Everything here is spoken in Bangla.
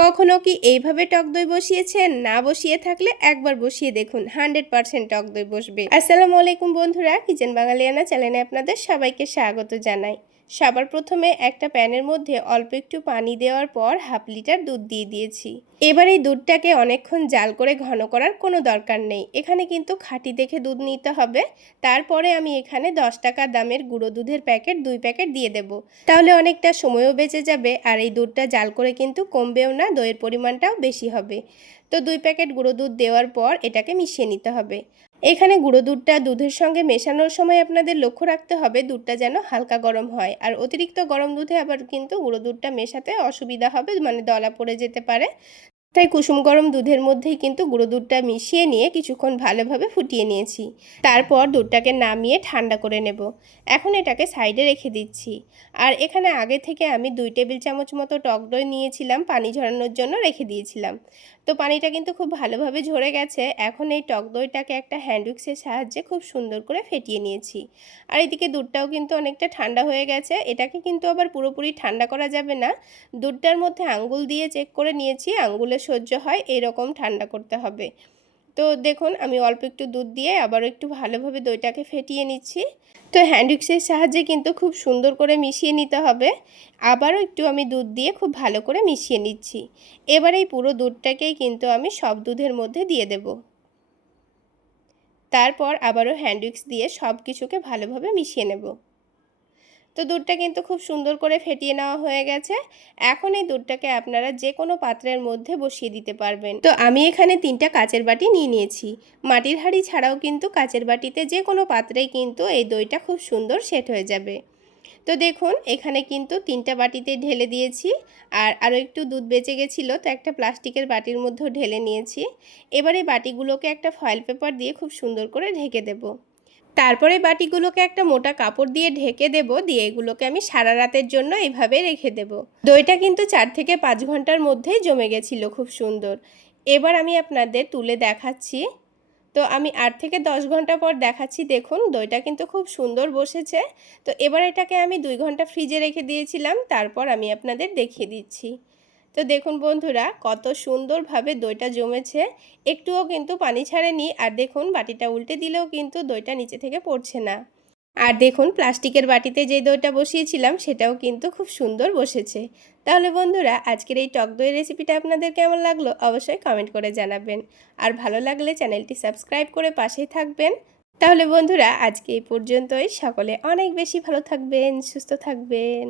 কখনো কি এইভাবে টক দই বসিয়েছেন? না বসিয়ে থাকলে একবার বসিয়ে দেখুন, 100% টক দই বসবে। আসসালামু আলাইকুম বন্ধুরা, কিচেন বাঙালিয়ানা চ্যানেলে আপনাদের সবাইকে স্বাগত জানাই। সবার প্রথমে একটা প্যানের মধ্যে অল্প একটু পানি দেওয়ার পর 1/2 লিটার দুধ দিয়ে দিয়েছি। এবার এই দুধটাকে অনেকক্ষণ জাল করে ঘন করার কোনো দরকার নেই। এখানে কিন্তু খাঁটি দেখে দুধ নিতে হবে। তারপরে আমি এখানে 10 টাকা দামের গুঁড়ো দুধের প্যাকেট 2 প্যাকেট দিয়ে দেব। তাহলে অনেকটা সময়ও বেঁচে যাবে আর এই দুধটা জাল করে কিন্তু কমবেও না, দইয়ের পরিমাণটাও বেশি হবে। তো 2 প্যাকেট গুঁড়ো দুধ দেওয়ার পর এটাকে মিশিয়ে নিতে হবে। এখানে গুঁড়ো দুধটা দুধের সঙ্গে মেশানোর সময় আপনাদের লক্ষ্য রাখতে হবে দুধটা যেন হালকা গরম হয়। আর অতিরিক্ত গরম দুধে আবার কিন্তু গুঁড়ো দুধটা মেশাতে অসুবিধা হবে, মানে দলা পড়ে যেতে পারে। তাই কুসুম গরম দুধের মধ্যেই কিন্তু গুঁড়ো দুধটা মিশিয়ে নিয়ে কিছুক্ষণ ভালোভাবে ফুটিয়ে নিয়েছি। তারপর দুধটাকে নামিয়ে ঠান্ডা করে নেব। এখন এটাকে সাইডে রেখে দিচ্ছি। আর এখানে আগে থেকে আমি 2 টেবিল চামচ মতো টক দই নিয়েছিলাম, পানি ঝরানোর জন্য রেখে দিয়েছিলাম। তো পানিটা কিন্তু খুব ভালোভাবে ঝরে গেছে। এখন এই টক দইটাকে একটা হ্যান্ড উইক্সের সাহায্যে খুব সুন্দর করে ফেটিয়ে নিয়েছি। আর এদিকে দুধটাও কিন্তু অনেকটা ঠান্ডা হয়ে গেছে। এটাকে কিন্তু আবার পুরোপুরি ঠান্ডা করা যাবে না। দুধটার মধ্যে আঙ্গুল দিয়ে চেক করে নিয়েছি, আঙ্গুলে সহ্য হয় এরকম ঠান্ডা করতে হবে। তো দেখুন আমি অল্প একটু দুধ দিয়ে আবারও একটু ভালোভাবে দইটাকে ফেটিয়ে নিচ্ছি। তো হ্যান্ড উইক্সের সাহায্যে কিন্তু খুব সুন্দর করে মিশিয়ে নিতে হবে। আবারও একটু আমি দুধ দিয়ে খুব ভালো করে মিশিয়ে নিচ্ছি। এবার এই পুরো দুধটাকেই কিন্তু আমি সব দুধের মধ্যে দিয়ে দেব। তারপর আবারও হ্যান্ড উইক্স দিয়ে সব কিছুকে ভালোভাবে মিশিয়ে নেব। তো দুধটা কিন্তু খুব সুন্দর করে ফেটিয়ে নেওয়া হয়ে গেছে। এখন এই দুধটাকে আপনারা যে কোনো পাত্রের মধ্যে বসিয়ে দিতে পারবেন। তো আমি এখানে 3টা কাচের বাটি নিয়ে নিয়েছি। মাটির হাঁড়ি ছাড়াও কিন্তু কাচের বাটিতে যে কোনো পাত্রেই কিন্তু এই দইটা খুব সুন্দর সেট হয়ে যাবে। তো দেখুন এখানে কিন্তু 3টা বাটিতে ঢেলে দিয়েছি। আর আরও একটু দুধ বেঁচে গেছিলো, তো একটা প্লাস্টিকের বাটির মধ্যেও ঢেলে নিয়েছি। এবার এই বাটিগুলোকে একটা ফয়েল পেপার দিয়ে খুব সুন্দর করে ঢেকে দেব। তারপরে বাটিগুলোকে একটা মোটা কাপড় দিয়ে ঢেকে দেব, দিয়ে এগুলোকে আমি সারা রাতের জন্য এইভাবে রেখে দেব। দইটা কিন্তু 4 থেকে 5 ঘন্টার মধ্যেই জমে গেছিলো খুব সুন্দর। এবার আমি আপনাদের তুলে দেখাচ্ছি। তো আমি 8 থেকে 10 ঘন্টা পর দেখাচ্ছি, দেখুন দইটা কিন্তু খুব সুন্দর বসেছে। তো এবার এটাকে আমি 2 ঘন্টা ফ্রিজে রেখে দিয়েছিলাম, তারপর আমি আপনাদের দেখিয়ে দিচ্ছি। তো দেখুন বন্ধুরা কত সুন্দরভাবে দইটা জমেছে, একটুও কিন্তু পানি ছাড়েনি। আর দেখুন বাটিটা উল্টে দিলেও কিন্তু দইটা নিচে থেকে পড়ছে না। আর দেখুন প্লাস্টিকের বাটিতে যে দইটা বসিয়েছিলাম সেটাও কিন্তু খুব সুন্দর বসেছে। তাহলে বন্ধুরা আজকের এই টক দই রেসিপিটা আপনাদের কেমন লাগলো অবশ্যই কমেন্ট করে জানাবেন। আর ভালো লাগলে চ্যানেলটি সাবস্ক্রাইব করে পাশেই থাকবেন। তাহলে বন্ধুরা আজকে এই পর্যন্তই। সকলে অনেক বেশি ভালো থাকবেন, সুস্থ থাকবেন।